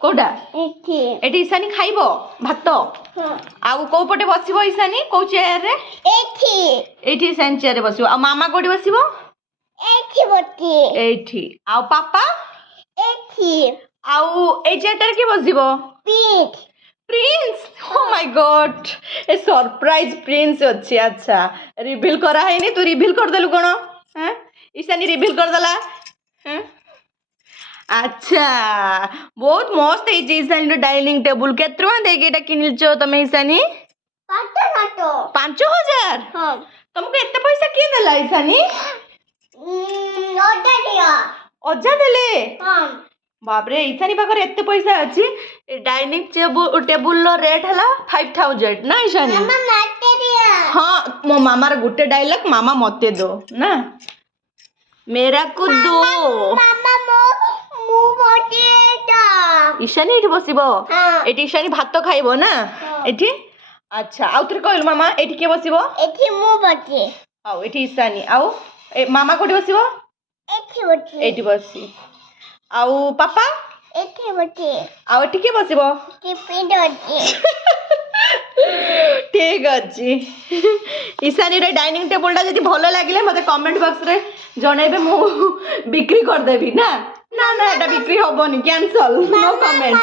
कोडा एठी ईशानी खाइबो भात आउ को पटे बसिबो ईशानी को चेयर रे एठी ईशानी चेयर रे बसिबो आ मामा कोडी बसिबो एठी आउ पापा आउ ए चेयर रे के बसिबो प्रिंस ओ my god a surprise prince अच्छी अच्छा रिवील करा है नहीं तू रिवील कर देलु कोन हैं ईशानी रिवील कर दला हैं अच्छा बहुत मस्त है ईशानी डाइनिंग टेबल केते टका देके एटा किनिलचो तमे ईशानी 5000 तुमको एते पैसा किए देला ईशानी अजा देले बाप रे ईशानी पाखर एते पैसा अछि डाइनिंग टेबल रो रेट हला 5000 ना ईशानी हां मो मामा रे गुटे डायलॉग मामा मते दो ना मेरा को दो ईशानी एठी बसिबो एठी ईशानी भात खाइबो ना एठी अच्छा आउ तोर कहल मामा एठी के बसिबो एठी मु बचे आउ एठी ईशानी आउ मामा कोठी बसिबो एठी बसी आउ पापा एठी बचे आउ एठी के बसिबो टिफिन बचे ठीक अछि ईशानी रे डाइनिंग टेबल टा जदी भलो लागिले मते कमेंट बॉक्स रे जणैबे मु बिक्री कर देबी ना ना ना एटा बिक्री होबोनी कैंसल नो कमेंट